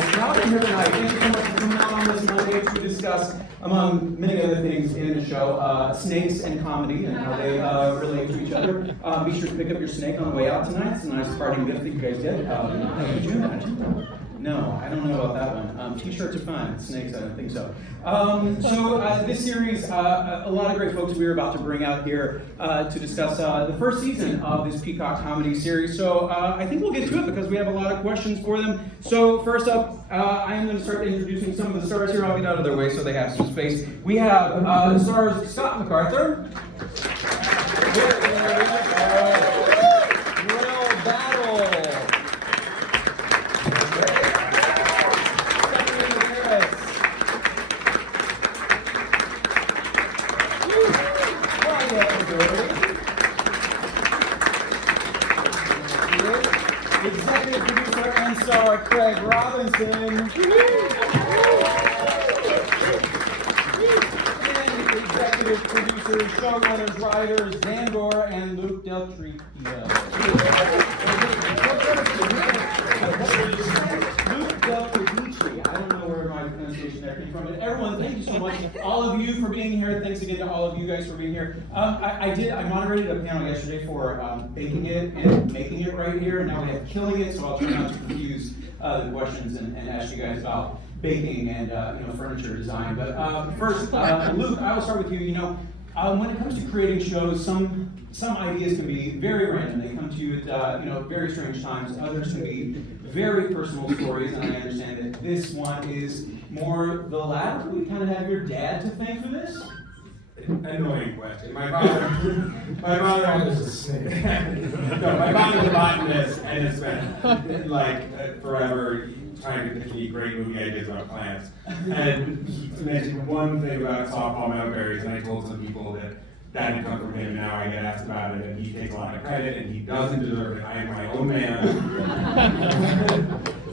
Scott, I'm here tonight. Thank you so much for coming out on this Monday to discuss, among many other things in the show, snakes and comedy and how they relate to each other. Be sure to pick up your snake on the way out tonight. It's a nice parting gift that you guys did. Did you? No, I don't know about that one. T-shirts are fine. Snakes, I don't think so. This series, a lot of great folks we are about to bring out here to discuss the first season of this Peacock comedy series. So I think we'll get to it because we have a lot of questions for them. So first up, I am going to start introducing some of the stars here. I'll get out of their way so they have some space. We have stars Scott MacArthur. Executive producer and star Craig Robinson. And executive producers, showrunners, writers, Dan Goor and Luke Del Tredici. I don't know where my pronunciation there came from, but everyone, thank you so much. All of you for being here. Thanks again to all of you guys for being here. I moderated a panel yesterday for baking it and making it right here, and now we have killing it, so I'll try not to confuse the questions and ask you guys about baking and furniture design. But first, Luke, I will start with you. When it comes to creating shows, some ideas can be very random. They come to you at very strange times. Others can be very personal stories, and I understand that this one is more the latter. We kind of have your dad to thank for this. Annoying question. My father was a snake. No, my father's a botanist, and has spent forever trying to pitch me great movie ideas about plants. And he mentioned one thing about softball mountberries, and I told some people that didn't come from him, and now I get asked about it, and he takes a lot of credit, and he doesn't deserve it. I am my own man.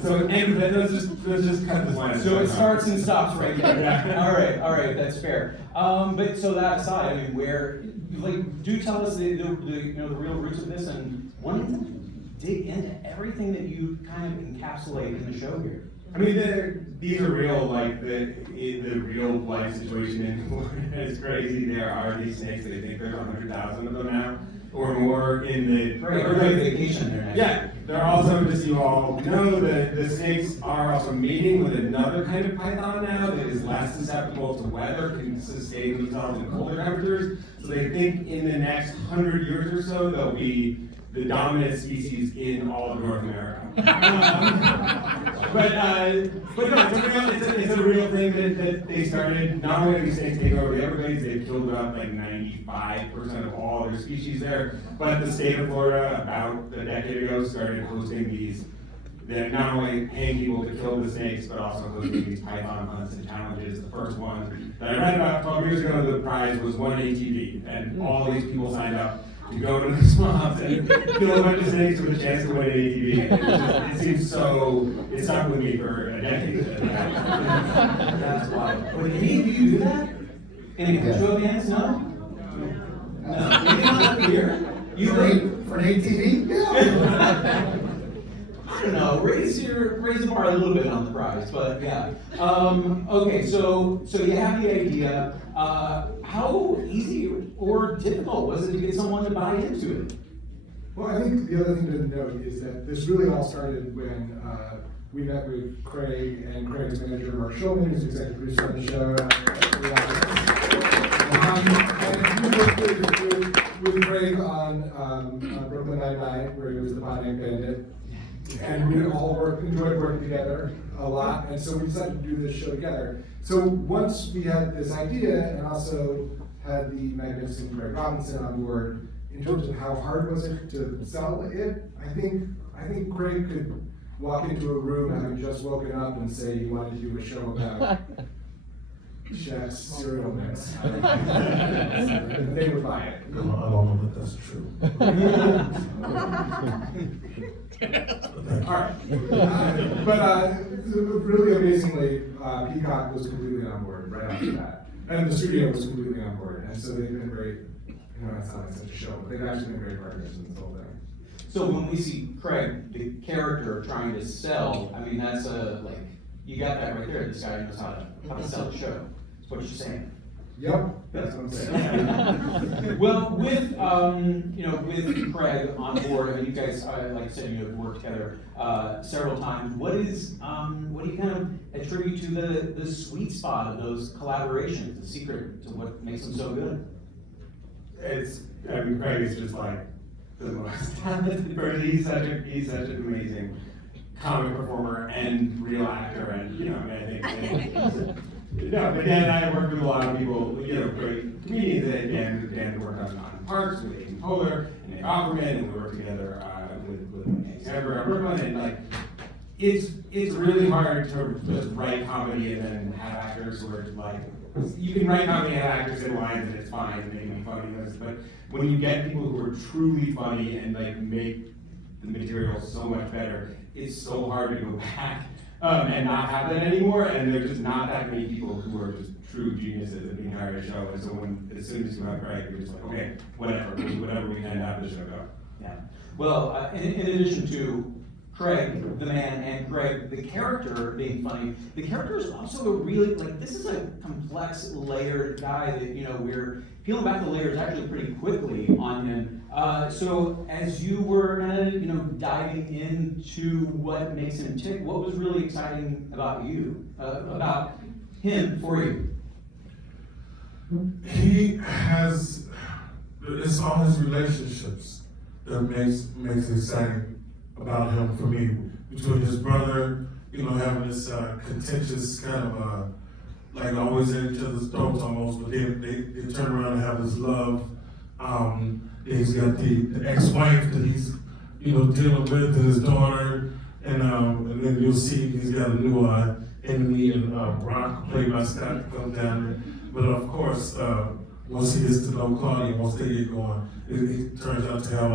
So anyway, let's just cut this line. So it starts and stops right there. Yeah. All right, that's fair. But so that aside, I mean, do tell us the real roots of this, and wanting to dig into everything that you kind of encapsulate in the show here. I mean, these are real, the real life situation in Florida. It's crazy. There are these snakes. They think there's 100,000 of them now, or more in the vacation there. Yeah, they're also, just so you all know, the snakes are also mating with another kind of python now that is less susceptible to weather, can sustain themselves in colder temperatures. So they think in the next 100 years or so, they'll be the dominant species in all of North America. But no, it's a real thing that they started. Not only do these snakes take over the Everglades, they've killed about 95% of all their species there. But the state of Florida, about a decade ago, started hosting these. They're not only paying people to kill the snakes, but also hosting these python hunts and challenges. The first one that I read about 12 years ago, the prize was one ATV, and all these people signed up to go to the swamps and kill a bunch of snakes with a chance to win an ATV. It seems so, it stuck with me for a decade. That's wild. Would any of you do that? Any show of hands? No? No. Maybe not up here. You for an ATV? Yeah. I don't know. Raise the bar a little bit on the prize, but yeah. Okay, so you have the idea. How easy or difficult was it to get someone to buy into it? Well, I think the other thing to note is that this really all started when we met with Craig and Craig's manager, Mark Schulman, who's executive producer on the show. And we worked with Craig on Brooklyn Nine-Nine, where he was the Pontiac Bandit. And we all enjoyed working together a lot, and so we decided to do this show together. So once we had this idea, and also had the magnificent Craig Robinson on board, in terms of how hard was it to sell it, I think Craig could walk into a room having just woken up and say he wanted to do a show about chef's cereal mix. And they would buy it. I don't know that that's true. All right. But really amazingly, Peacock was completely on board right after that. And the studio was completely on board. And so they've been great, I know that sounds like such a show, but they've actually been great partners in this whole thing. So when we see Craig, the character, trying to sell, I mean, that's you got that right there. This guy knows how to sell the show. That's what you're saying. Yep. That's what I'm saying. Well, with with Craig on board, I mean, you guys, like I said, you have worked together several times. What do you kind of attribute to the sweet spot of those collaborations, the secret to what makes them so good? Craig is just like the most talented person. He's such an amazing comic performer and real actor, and I think. No, but Dan and I have worked with a lot of people, great comedians. Dan worked on Parks with Aiden Poehler and Nick Offerman, and we worked together with Sandra Brooklyn, and it's really hard to just write comedy and then have actors who are you can write comedy and have actors in lines and it's fine, and they can be funny, but when you get people who are truly funny and make the material so much better, it's so hard to go back. And not have that anymore, and there's just not that many people who are just true geniuses at being hired a show, and so as soon as you have Craig, you're just like, okay, whatever we can have the show go. Yeah. Well, in addition to Craig, the man, and Craig, the character being funny, the character is also a really, this is a complex, layered guy that, we're peeling back the layers actually pretty quickly on him. So as you were kind of, diving into what makes him tick, what was really exciting about you, about him for you? It's all his relationships that makes it exciting about him for me. Between his brother, having this contentious kind of always at each other's throats almost, but they turn around and have this love. He's got the ex-wife that he's dealing with, and his daughter, and then you'll see he's got a new enemy, and Brock, played by Scott, comes down. But of course, once he gets to know Claudia, once they get going, it turns out to have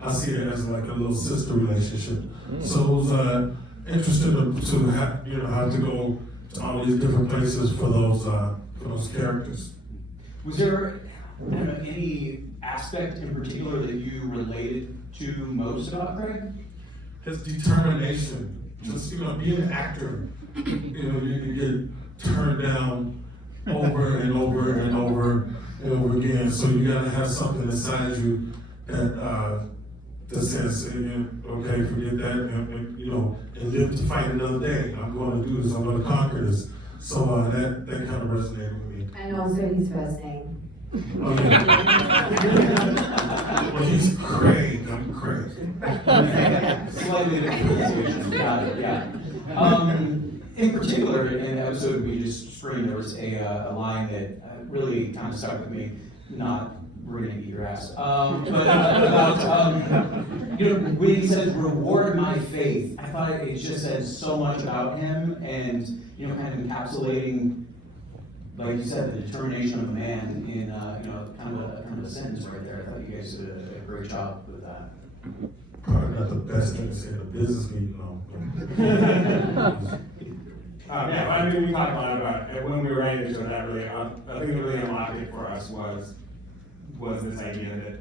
I see it as like a little sister relationship. So it was interesting to have, how to go to all these different places for those characters. Was there any aspect in particular that you related to most about Craig? His determination, just being an actor, you get turned down over and over and over and over again. So you gotta have something inside you that says, okay, forget that, and live to fight another day. I'm going to do this. I'm going to conquer this. So that kind of resonated with me. And also his first name. Oh, yeah. Well, he's Craig. I'm Craig. Slightly different pronunciation. Got it. Yeah. In particular, in the episode we just screened, there was a line that really kind of stuck with me. Not we're gonna eat your ass. But about when he says "reward my faith," I thought it just says so much about him, and kind of encapsulating, like you said, the determination of a man in kind of a sentence right there. I thought you guys did a great job with that. Probably not the best thing to say in a business meeting, Yeah, I mean, we talked a lot about it when we were writing the show. That really, I think what really unlocked it for us was this idea that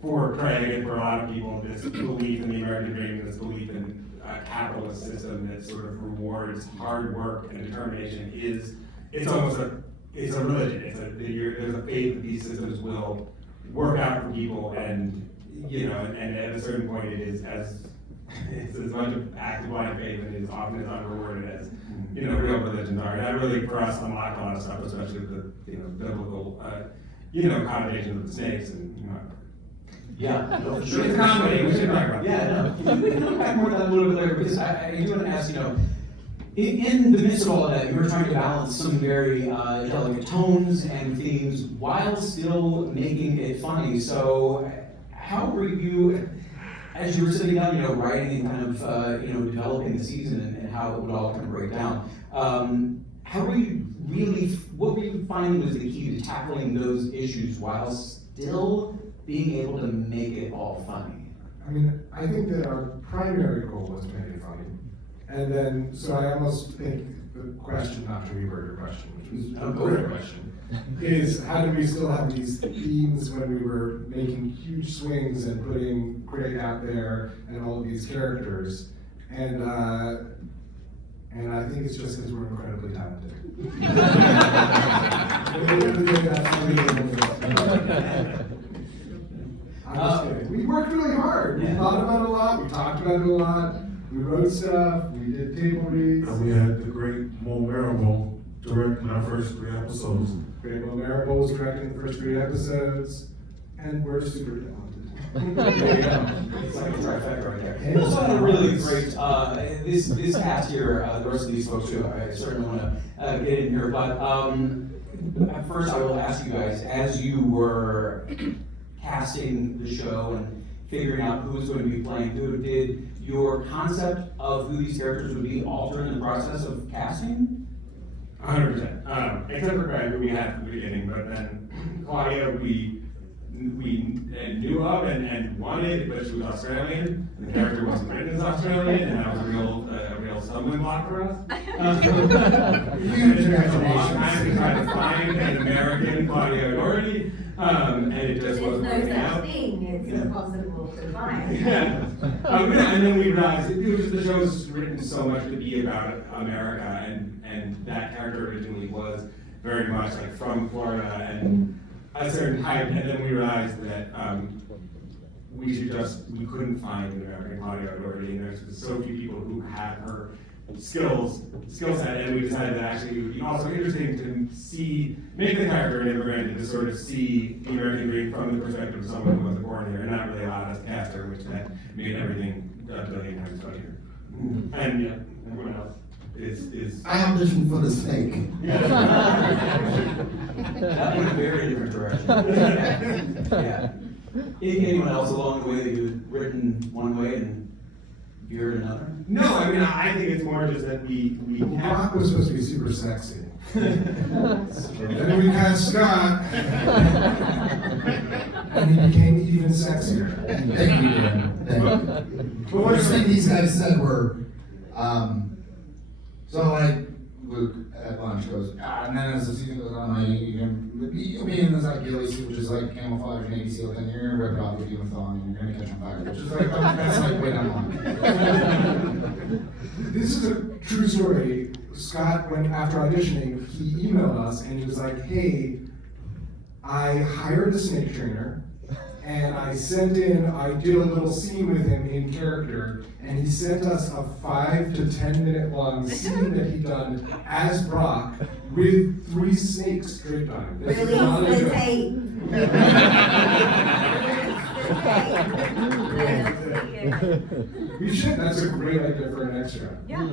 for Craig and for a lot of people, this belief in the American dream, this belief in a capitalist system that sort of rewards hard work and determination it's almost a religion. There's a faith that these systems will work out for people, and and at a certain point it's as much of active blind faith and is often as unrewarded as real religions are. And that really, for us, unlocked a lot of stuff, especially with the biblical connotations of the snakes and Yeah, no, for sure. It's a comedy. We should talk about that. Yeah, no. We can come back more to that a little bit later, because I do want to ask, in the midst of all of that, you were trying to balance some very delicate tones and themes while still making it funny. So how were you, as you were sitting down, writing and kind of, developing the season and how it would all kind of break down, how were you what were you finding was the key to tackling those issues while still being able to make it all funny? I mean, I think that our primary goal was to make it funny. And then, so I almost think the question, not to reword your question, which was a great question, is how do we still have these themes when we were making huge swings and putting Craig out there and all of these characters? And I think it's just because we're incredibly talented. I'm just kidding. We worked really hard. We thought about it a lot. We talked about it a lot. We wrote stuff. We did table reads. And we had the great Mo Marable directing our first 3 episodes. Great Mo Marable was directing the first 3 episodes, and we're super talented. There you go. It's like a trifecta right there. It was a really great, this cast here, the rest of these folks too, I certainly want to get in here, but first I will ask you guys, as you were casting the show and figuring out who was going to be playing who, did your concept of who these characters would be alter in the process of casting? 100%. Except for Greg, who we had from the beginning, but then Claudia, we knew of and wanted, but she was Australian, and the character wasn't written as Australian, and that was a real stumbling block for us. Huge It took us a long imagination. time to try to find an American Claudia Doherty, and it just There's wasn't no working out. such thing, it's impossible to find. Yeah. And then we realized it was just, the show was written so much to be about America, and that character originally was very much like from Florida and a certain type, and then we realized that we couldn't find an American Claudia Doherty, and there's so few people who have her skill set, and we decided that actually it would be also interesting to make the character an immigrant and to sort of see the American dream from the perspective of someone who wasn't born here, and that really allowed us to cast her, which then made everything a billion times funnier. And yeah, everyone else is. I auditioned for the snake. That went a very different direction. Yeah. Anyone else along the way that you had written one way and veered another? No, I mean, I think it's more just that we Brock was supposed to be super sexy. Then we cast Scott, and he became even sexier. Thank you, Dan. Thank you. The first thing these guys said were, so like Luke at lunch goes, and then as the season goes on, you'll be in this like ghillie suit, which is like camouflage Navy SEAL thing. You're gonna rip it off with you and thong, and you're gonna catch on fire, which is like that's like way down the line. This is a true story. Scott, after auditioning, he emailed us and he was like, hey, I hired a snake trainer and I did a little scene with him in character, and he sent us a 5 to 10 minute long scene that he'd done as Brock with 3 snakes draped on him. This is not a Release the joke. tape. We should, that's a great idea for an extra. Yeah.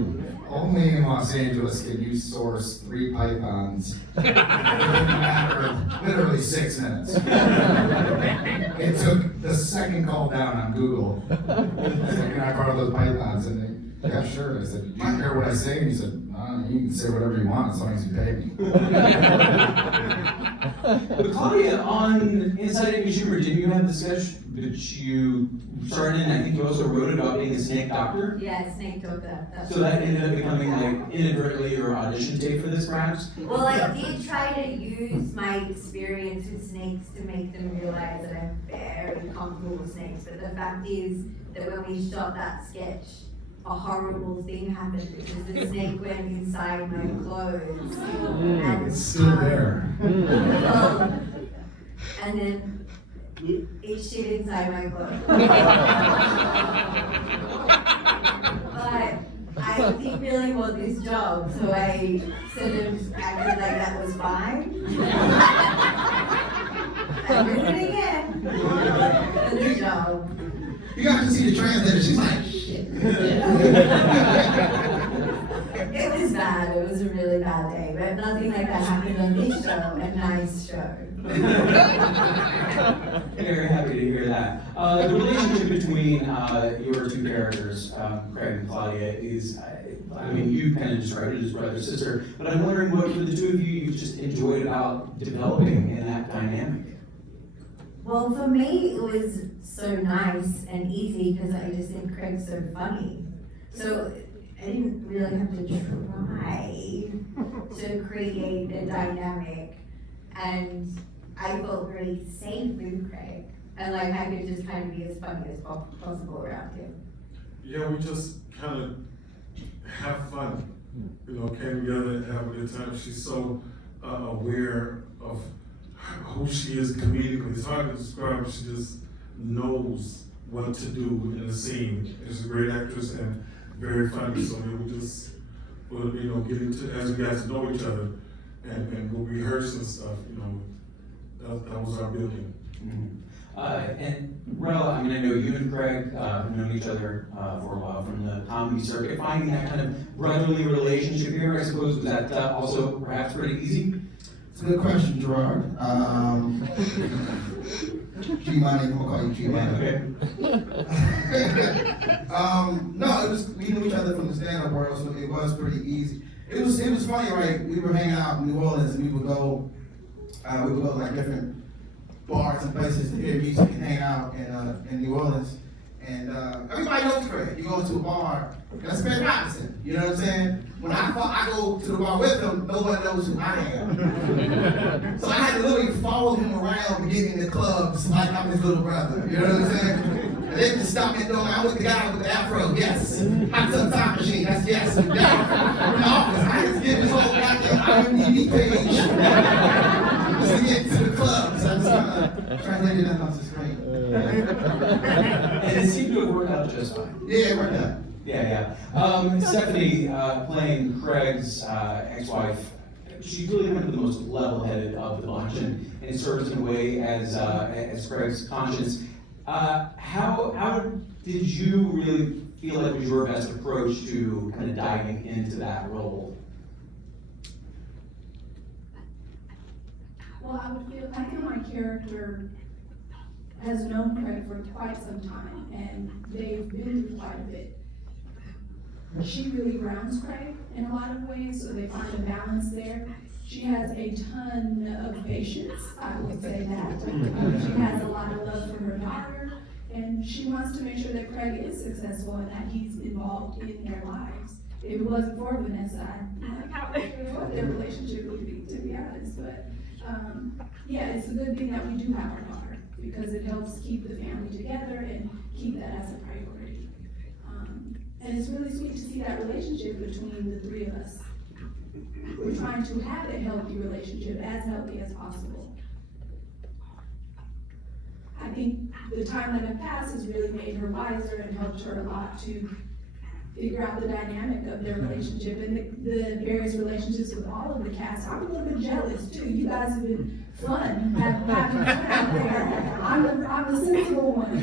Only in Los Angeles can you source 3 pythons in a matter of literally 6 minutes. It took the second call down on Google. I said, can I borrow those pythons? And they, yeah, sure. I said, do you care what I say? And he said, you can say whatever you want as long as you pay me. But Claudia, on Inside Amy Schumer, didn't you have the sketch that you started in? I think you also wrote about being a snake doctor. Yeah, snake doctor. So that ended up becoming like inadvertently your audition tape for this, perhaps? Well, I did try to use my experience with snakes to make them realize that I'm very comfortable with snakes. But the fact is that when we shot that sketch, a horrible thing happened because the snake went inside my clothes. And, It's still there. and then it shit inside my clothes. But I didn't really want this job, so I sort of acted like that was fine. I did it again. For the job. You got to see the translator. She's like, shit. It was bad. It was a really bad day, but nothing like that happened on this show. A nice show. Very happy to hear that. The relationship between your 2 characters, Craig and Claudia, is, I mean, you kind of described it as brother-sister, but I'm wondering what for the 2 of you just enjoyed about developing in that dynamic. Well, for me, it was so nice and easy because I just think Craig's so funny. So I didn't really have to try to create a dynamic, and I felt very safe with Craig, and like I could just kind of be as funny as possible around him. Yeah, we just kind of have fun, you know, came together and have a good time. She's so aware of who she is comedically. It's hard to describe, but she just knows what to do in the scene. She's a great actress and very funny, so we just, you know, getting to, as we got to know each other and go rehearse and stuff, you know, that was our building. And Rell, I mean, I know you and Craig have known each other for a while from the comedy circuit. Finding that kind of brotherly relationship here, I suppose, was that also perhaps pretty easy? It's a good question, Gerard. G-Money, I'm gonna call you G-Money. Okay. No, it was, we knew each other from the stand-up world, so it was pretty easy. It was funny, right? We were hanging out in New Orleans, and we would go to like different bars and places to hear music and hang out in New Orleans. And everybody knows Craig. You go to a bar, and that's Craig Robinson. You know what I'm saying? When I go to the bar with him, no one knows who I am. So I had to literally follow him around, getting in the clubs like I'm his little brother. You know what I'm saying? And they just stop me and go, I'm with the guy with the afro, yes. Hot Tub Time Machine, that's yes. In the office, I just give this whole goddamn IMDb page. Just to get to the clubs. I just translated that off the screen. And it seemed to have worked out just fine. Yeah, it worked out. Yeah. Stephanie, playing Craig's ex-wife, she's really kind of the most level-headed of the bunch, and it serves in a way as Craig's conscience. How did you really feel like was your best approach to kind of diving into that role? Well, I feel my character has known Craig for quite some time, and they've been through quite a bit. She really grounds Craig in a lot of ways, so they find a balance there. She has a ton of patience, I would say that. She has a lot of love for her daughter, and she wants to make sure that Craig is successful and that he's involved in their lives. If it wasn't for Vanessa, I'm not sure what their relationship would be, to be honest. But yeah, it's a good thing that we do have our daughter, because it helps keep the family together and keep that as a priority. And it's really sweet to see that relationship between the three of us. We're trying to have a healthy relationship, as healthy as possible. I think the time that had passed has really made her wiser and helped her a lot to figure out the dynamic of their relationship and the various relationships with all of the cast. I'm a little bit jealous too. You guys have been fun, having fun out there. I'm the sensible one.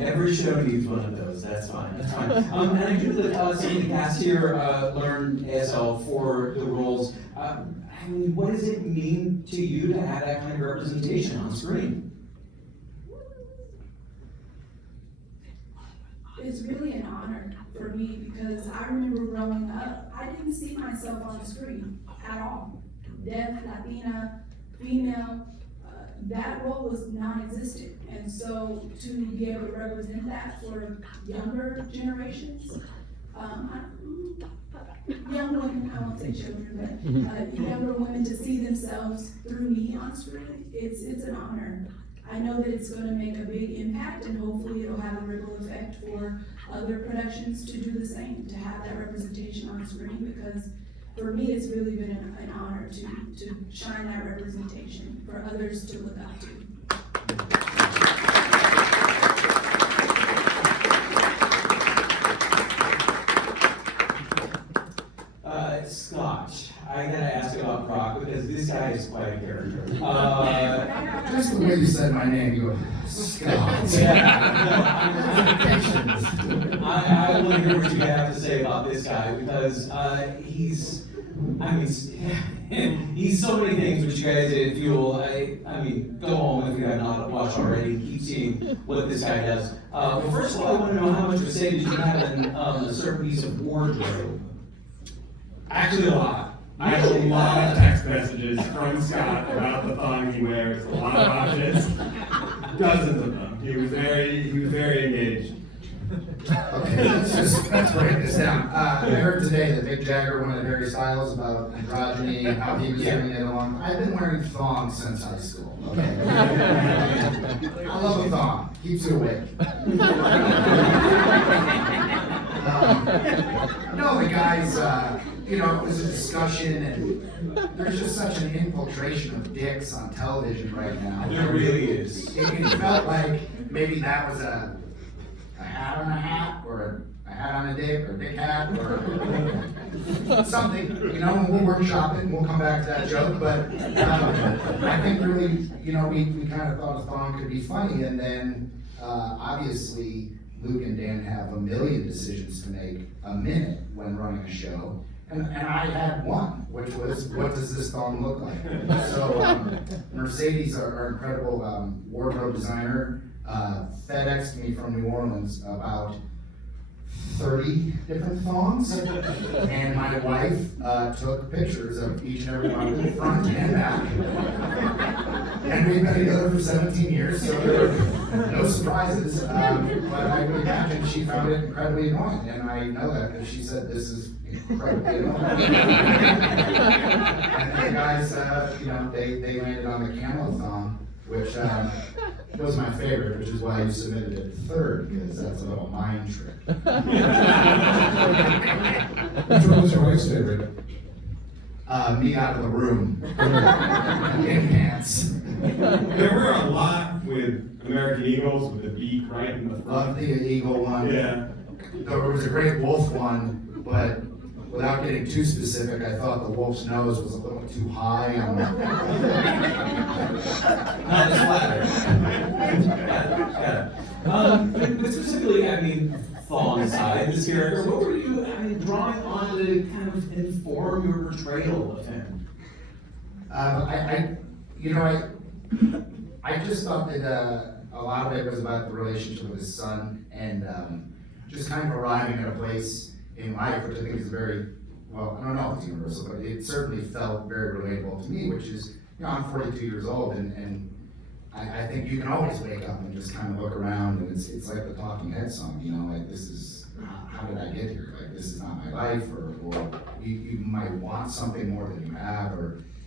Every show needs one of those. That's fine. And I do that some of the cast here learned ASL for the roles. I mean, what does it mean to you to have that kind of representation on screen? It's really an honor for me, because I remember growing up, I didn't see myself on the screen at all. Deaf, Latina, female, that role was non-existent. And so to be able to represent that for younger generations, young women, I won't say children, but younger women to see themselves through me on screen, it's an honor. I know that it's going to make a big impact, and hopefully it'll have a ripple effect for other productions to do the same, to have that representation on screen, because for me it's really been an honor to shine that representation for others to look up to. Scott, I gotta ask about Brock, because this guy is quite a character. Just the way you said my name, you go, Scott. I want to hear what you have to say about this guy, because he's so many things which you guys did feel. I mean, go home if you have not watched already. Keep seeing what this guy does. Well, first of all, I want to know how much of a say did you have in a certain piece of wardrobe? Actually, a lot. I have a lot of text messages from Scott about the thong he wears, a lot of options, dozens of them. He was very engaged. Okay, let's break this down. I heard today that Mick Jagger, one of the very styles about androgyny, how he was doing it along. I've been wearing thongs since high school. Okay. I love a thong. Keeps you awake. No, the guys, it was a discussion, and there's just such an infiltration of dicks on television right now. There really is. It felt like maybe that was a hat on a hat, or a hat on a dick, or a dick hat, or something, we'll workshop it and we'll come back to that joke, but I think really, we kind of thought a thong could be funny, and then obviously Luke and Dan have a million decisions to make a minute when running a show, and I had one, which was, what does this thong look like? So Mercedes, our incredible wardrobe designer, FedExed me from New Orleans about 30 different thongs, and my wife took pictures of each and every one of them, front and back. And we've been together for 17 years, so there were no surprises. But I would imagine she found it incredibly annoying, and I know that because she said this is incredibly annoying. And the guys, they landed on the camel thong, which was my favorite, which is why you submitted it third, because that's a little mind trick. Which one was your wife's favorite? Me out of the room. In pants. There were a lot with American Eagles with the beak right in the front. Love the eagle one. Yeah. There was a great wolf one, but without getting too specific, I thought the wolf's nose was a little too high on the... Not as flattering. But specifically, thong aside, this character, what were you drawing on to kind of inform your portrayal of him? I just thought that a lot of it was about the relationship with his son, and just kind of arriving at a place in life, which I think is very, well, I don't know if it's universal, but it certainly felt very relatable to me, which is, I'm 42 years old, and I think you can always wake up and just kind of look around, and it's like the Talking Heads song, like, this is, how did I get here? Like, this is not my life, or you might want something more than you have,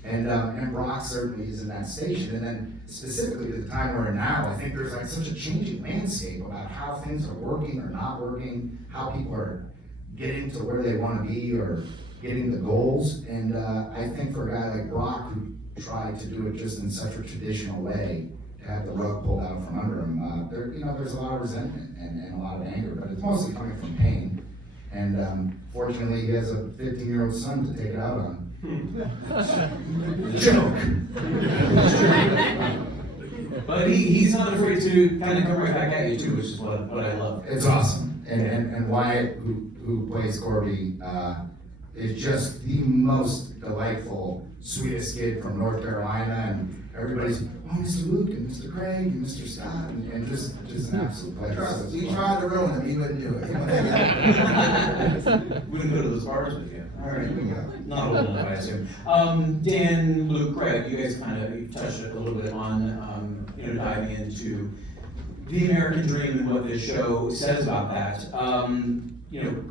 and Brock certainly is in that station. And then specifically to the time we're in now, I think there's like such a changing landscape about how things are working or not working, how people are getting to where they want to be or getting the goals. And I think for a guy like Brock, who tried to do it just in such a traditional way, to have the rug pulled out from under him, there's a lot of resentment and a lot of anger, but it's mostly coming from pain. And fortunately, he has a 15-year-old son to take it out on. Joke. But he's not afraid to kind of come right back at you too, which is what I love. It's awesome. And Wyatt, who plays Corby, is just the most delightful, sweetest kid from North Carolina, and everybody's, Mr. Luke and Mr. Craig and Mr. Scott, and just an absolute pleasure. He tried to ruin him, he wouldn't do it. Wouldn't go to those bars with you. All right, we go. Not old enough, I assume. Dan, Luke, Craig, you guys you touched a little bit on, diving into the American dream and what this show says about that.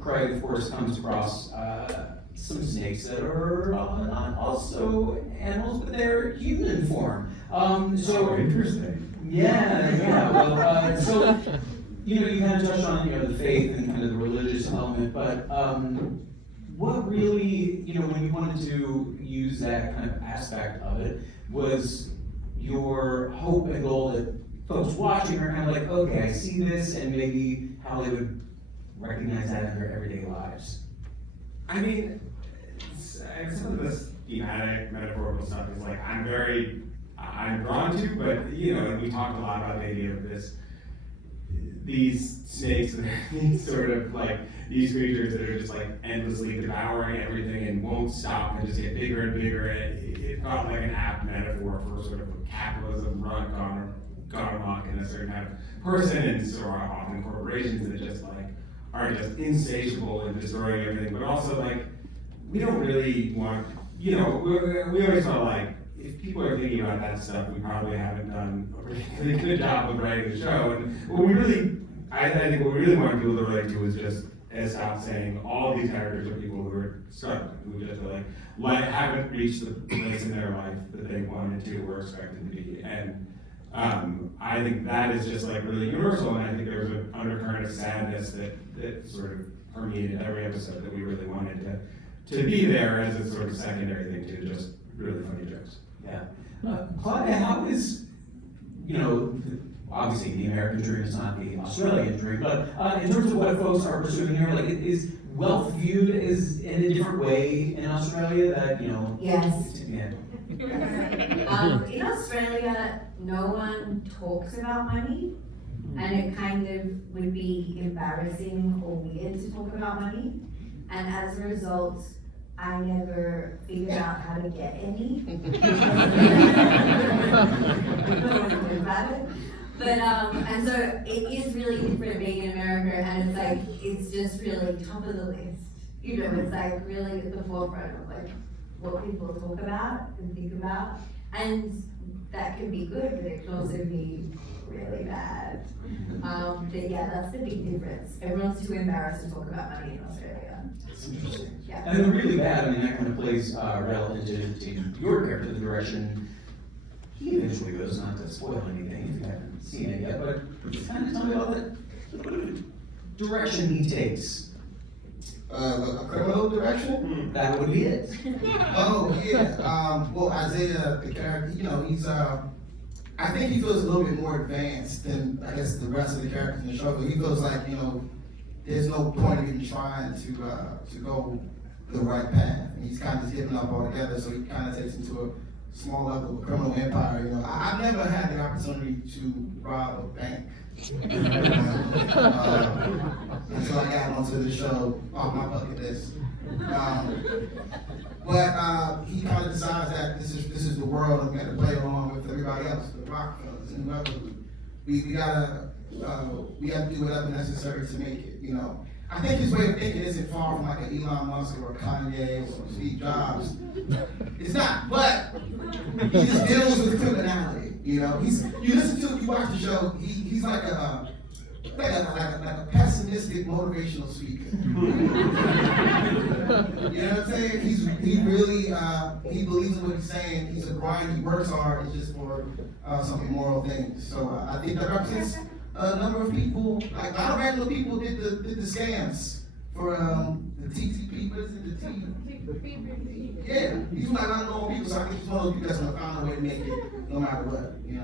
Craig, of course, comes across some snakes that are not also animals, but they're human form. So interesting. Yeah. Well, so you kind of touched on the faith and kind of the religious element, but what really when you wanted to use that kind of aspect of it was your hope and goal that folks watching are kind of like, okay, I see this, and maybe how they would recognize that in their everyday lives. I mean, some of this thematic, metaphorical stuff is like I'm drawn to, but and we talked a lot about the idea of these snakes and these sort of like these creatures that are just like endlessly devouring everything and won't stop and just get bigger and bigger. And it felt like an apt metaphor for sort of capitalism gone amok in a certain kind of person, and so are often corporations that just like are just insatiable in destroying everything, but also like we don't really want, we always felt like if people are thinking about that stuff, we probably haven't done a particularly good job of writing the show. And what we really, I think what we really want people to relate to is just, as Sal saying, all these characters are people who are struggling, who just are like haven't reached the place in their life that they wanted to or expected to be. And I think that is just like really universal, and I think there's an undercurrent of sadness that sort of permeated every episode that we really wanted to be there as a sort of secondary thing to just really funny jokes. Yeah. Claudia, how is, obviously the American dream is not the Australian dream, but in terms of what folks are pursuing here, like is wealth viewed as in a different way in Australia that, Yes. Yeah. In Australia, no one talks about money, and it kind of would be embarrassing or weird to talk about money. And as a result, I never figured out how to get any. But and so it is really different being in America, and it's like it's just really top of the list. It's like really at the forefront of like what people talk about and think about, and that can be good, but it can also be really bad. But yeah, that's the big difference. Everyone's too embarrassed to talk about money in Australia. That's interesting. Yeah. And the really bad, that kind of plays Rell into your character, the direction he eventually goes, not to spoil anything if you haven't seen it yet, but kind of tell me about the direction he takes. A criminal direction? That would be it. Oh, yeah. Well, Isaiah, the character, he's, I think he feels a little bit more advanced than, I guess, the rest of the characters in the show. But he feels like, there's no point in trying to go the right path. And he's kind of just giving up altogether, so he kind of takes him to a small level of criminal empire. I've never had the opportunity to rob a bank. Until I got onto the show off my bucket list. But he kind of decides that this is the world and we got to play along with everybody else, the Rockefellers and whoever. We gotta do whatever necessary to make it. I think his way of thinking isn't far from like an Elon Musk or a Kanye or Steve Jobs. It's not, but he just deals with criminality. You watch the show. He's like a pessimistic motivational speaker. You know what I'm saying? He really he believes in what he's saying. He's a grind. He works hard. It's just for some immoral things. So I think that represents a number of people. Like a lot of regular people did the scams for the TTP. What is it? The T. Yeah, he's not normal people. So I think he's one of those people that's gonna find a way to make it no matter what. We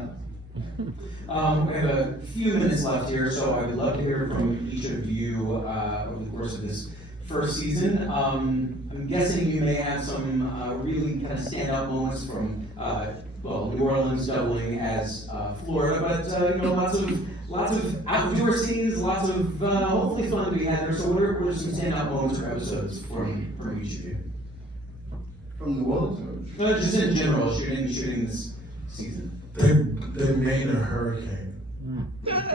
have a few minutes left here, so I would love to hear from each of you over the course of this first season. I'm guessing you may have some really kind of standout moments from New Orleans doubling as Florida, but lots of outdoor scenes, lots of hopefully fun to be had there. So what are some standout moments or episodes from each of you? From New Orleans? Just in general, shooting this season. They made a hurricane. I'm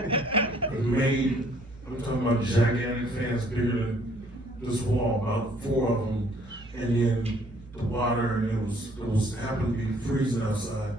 talking about gigantic fans bigger than this wall, about 4 of them, and then the water, and it was happened to be freezing outside.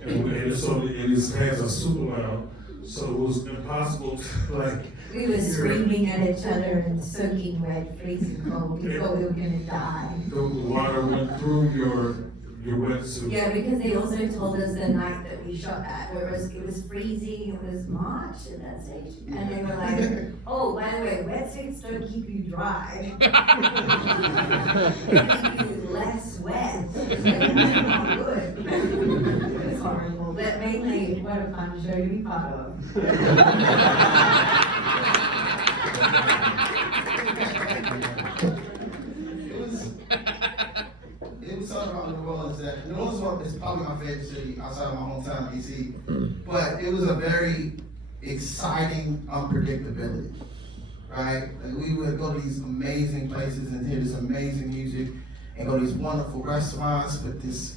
And these fans are super loud, so it was impossible to We were screaming at each other and soaking wet, freezing cold. We thought we were gonna die. The water went through your wetsuit. Yeah, because they also told us the night that we shot that, where it was freezing, it was March at that stage, and they were like, oh, by the way, wetsuits don't keep you dry. They keep you less wet. It's like, that's not good. It was horrible, but mainly, what a fun show to be part of. It was something about New Orleans that New Orleans is probably my favorite city outside of my hometown, DC. But it was a very exciting unpredictability, right? Like we would go to these amazing places and hear this amazing music, and go to these wonderful restaurants with this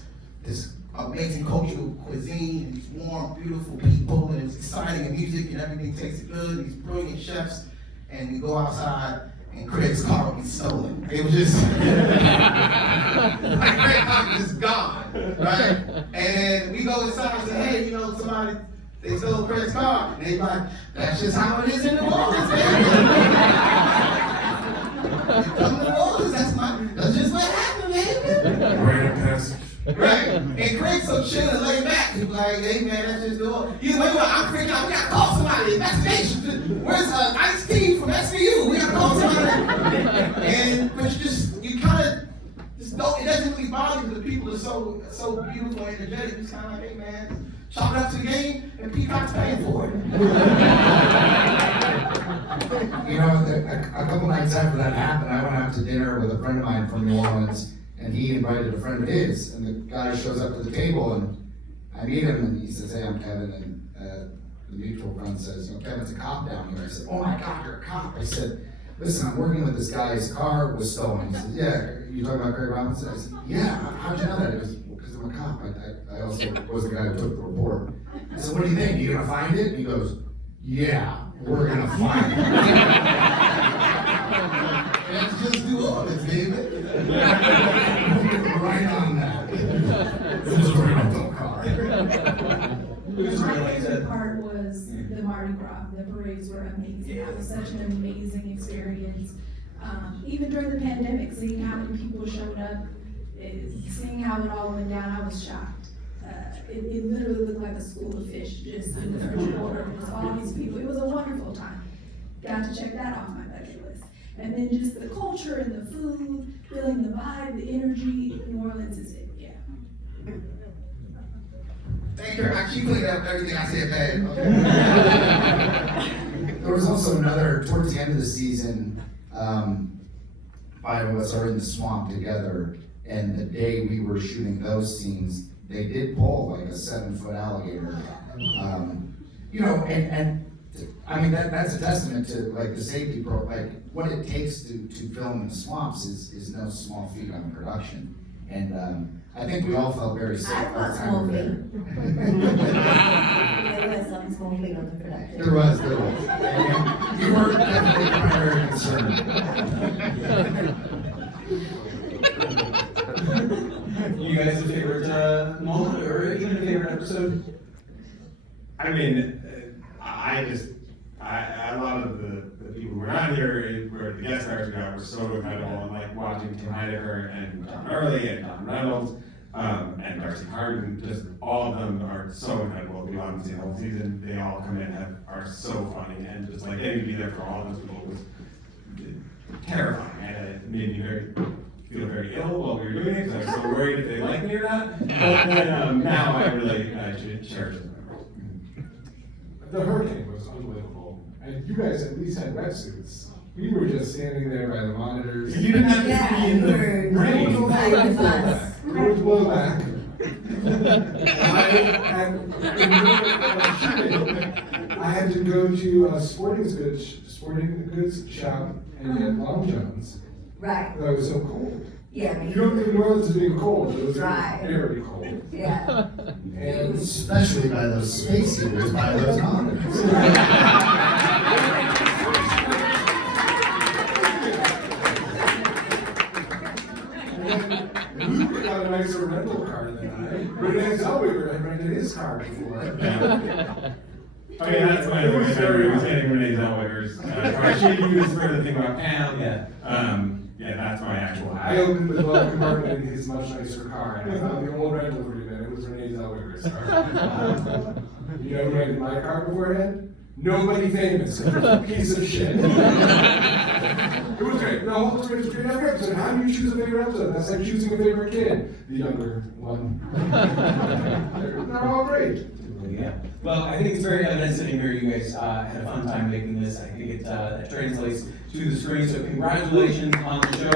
amazing cultural cuisine and these warm, beautiful people, and it's exciting music and everything tasted good. These brilliant chefs, and we go outside. And Craig's car would be stolen. It was just like Craig's car was just gone, right? And we go inside and say, hey, somebody they stole Craig's car, and they like, that's just how it is in New Orleans, man. You come to New Orleans, that's just what happened, man. Rite of passage. Right. And Craig's so chill and laid back. He's like, hey man, that's just doing. He's like, well, I'm freaking out. We gotta call somebody. Investigation. Where's Ice-T from SVU? We gotta call somebody. But you kind of just don't. It doesn't really bother you. The people are so beautiful and energetic. It's kind of like, hey man, chalk it up to the game, and Peacock's paying for it. You know, a couple nights after that happened, I went out to dinner with a friend of mine from New Orleans, and he invited a friend of his, and the guy shows up to the table, and I meet him, and he says, hey, I'm Kevin, and the mutual friend says, you know, Kevin's a cop down here. I said, oh my God, you're a cop. I said, listen, I'm working with this guy, his car was stolen. He said, yeah, you talking about Craig Robinson? I said, yeah, how'd you know that? He goes, well, because I'm a cop. I also was the guy who took the report. I said, what do you think? You gonna find it? And he goes, yeah, we're gonna find it. Let's just do all this, baby. Right on that. This is a rental car. My favorite part was the Mardi Gras. The parades were amazing. It was such an amazing experience. Even during the pandemic, seeing how many people showed up, seeing how it all went down, I was shocked. It literally looked like a school of fish just in the first quarter. Just all these people. It was a wonderful time. Got to check that off my bucket list. And then just the culture and the food, feeling the vibe, the energy. New Orleans is it, yeah. Thank you. I keep cleaning up everything I said bad. Okay. There was also another, towards the end of the season, 5 of us are in the swamp together, and the day we were shooting those scenes, they did pull like a 7-foot alligator. You know, and I mean, that's a testament to like the safety like what it takes to film in the swamps is no small feat on production. And I think we all felt very safe. I've got by the time small we were feet. there. There were some small feet on the production. There was. And you were definitely the primary concern. You guys a favorite moment or even a favorite episode? I mean, a lot of the people who were on here, where the guest stars we got, were so incredible. And like watching Tim Heidecker and Tom Early and Tom Reynolds and Darcy Hardin, just all of them are so incredible. We haven't seen the whole season. They all come in and are so funny, and just like getting to be there for all of those people was terrifying. And it made me feel very ill while we were doing it because I was so worried if they liked me or not. But then, now I really cherish them. The hurricane was unbelievable, and you guys at least had wetsuits. We were just standing there by the monitors. You didn't have to be in the rain. We would blow back. I had to go to a sporting goods shop and get Long Johns. Right. That was so cold. Yeah. You don't think New Orleans is being cold, it was Right. very cold. Yeah. And Especially by those space heaters, by those monitors. Luke got a nicer rental car than I. Renee Zellweger had rented his car before. Oh yeah, that's why we was getting Renee Zellweger's car. She used for the thing about Pam. Yeah. Yeah, that's my actual house. I opened the glove compartment in his much nicer car, and I found the old rental agreement. It was Renee Zellweger's car. You know who rented my car beforehand? Nobody famous. It was a piece of shit. It was great. No, it was a great episode. How do you choose a favorite episode? That's like choosing a favorite kid. The younger one. They're all great. Yeah. Well, I think it's very evident sitting here you guys had a fun time making this. I think it translates to the screen. So congratulations on the show.